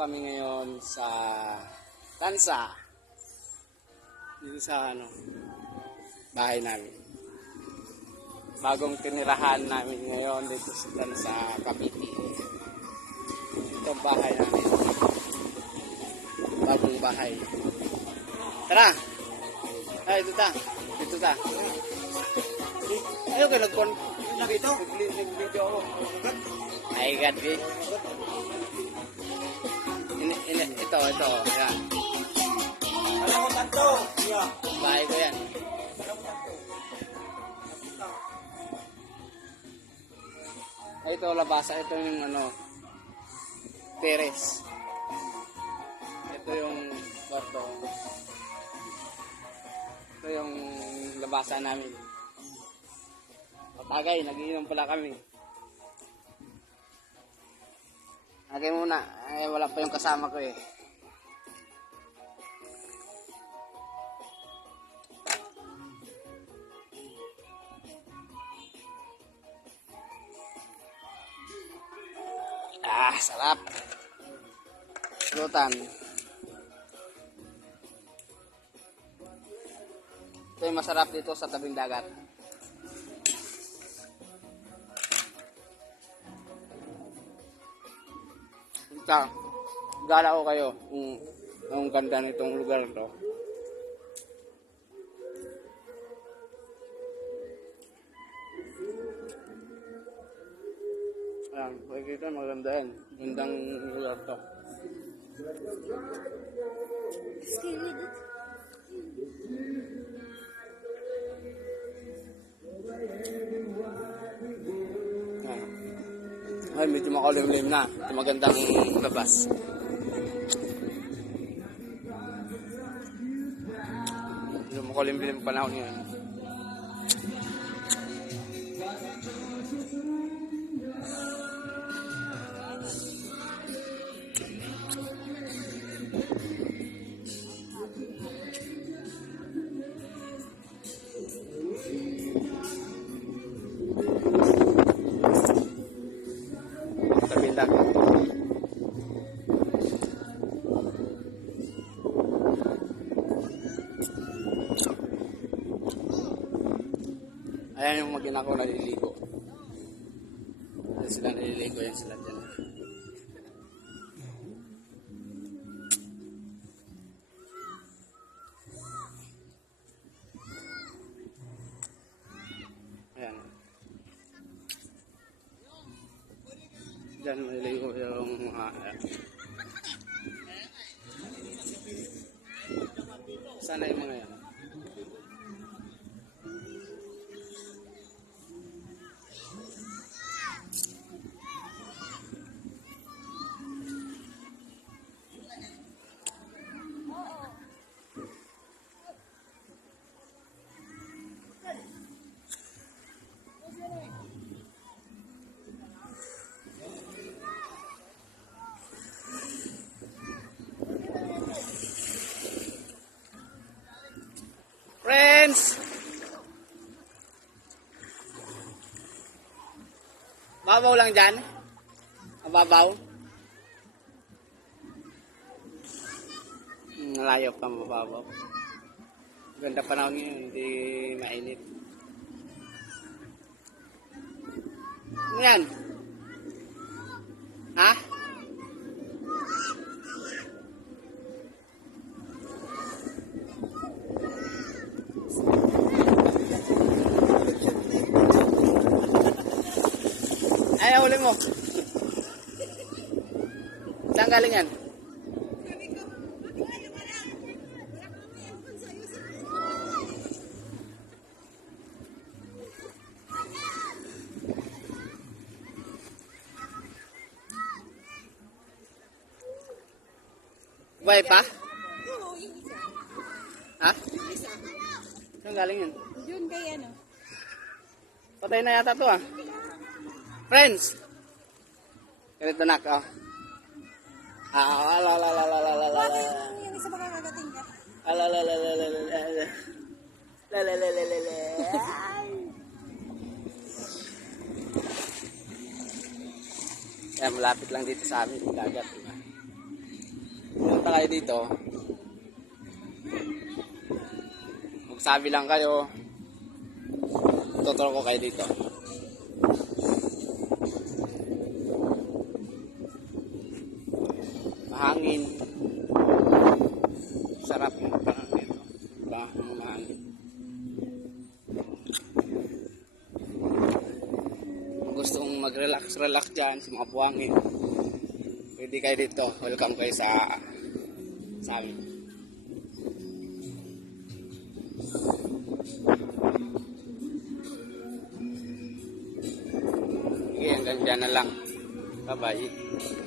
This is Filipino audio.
kami ngayon sa Tansa. Dito sa bahay namin. Bagong tinirahan namin ngayon dito sa Tansa, Cavite. Ito ang bahay namin. Bagong bahay. Tara! Ay, dito ta. Dito ta. Ayaw kayo nag-video ako. Ay, God, ito. Yan. Alam mo tanto. Bahay ko yan. Ay, ito, labasa. Ito yung terrace. Ito yung kwarto. Ito yung labasa namin. Patagay, nagiinom pala kami. Lagay muna. Ay, wala pa yung kasama ko eh. Sarap. Lutan. Ito yung masarap dito sa tabing dagat. Gala ko kayo ang ganda nitong lugar to. Ayan, makikita maganda yan. Gandang lugar to. Ay, medyo makulimlim na. Ito magandang labas. Medyo makulimlim panahon yun. Ayan yung mag-ina ko naliligo. Ayan sila naliligo. Ayan sila dyan. Ayan. Dyan naliligo yung mga... Sana yung mga yan. Friends! Mababaw lang dyan. Mababaw. Malayo pa mababaw. Ganda panahon ngayon, hindi mainit. Ano yan? Ha? Ay, huli mo. Saan galing yan? Buhay pa? Oo, yung isa. Ha? Yung isa. Saan galing yan? Yun kay ano? Patay na yata to ah. Friends! Ganito nak oh. Yung isa makakagating ka. Kaya malapit lang dito sa amin, dagat. Diba? pumunta kayo dito, magsabi lang kayo, tuturo ko kayo dito. Mahangin. Sarap yung parang dito. Diba? Mahangin. Kung gustong mag-relax dyan sa mga buhangin, pwede kayo dito. Welcome kayo sa amin. Sige, hanggang dyan na lang. Bye-bye.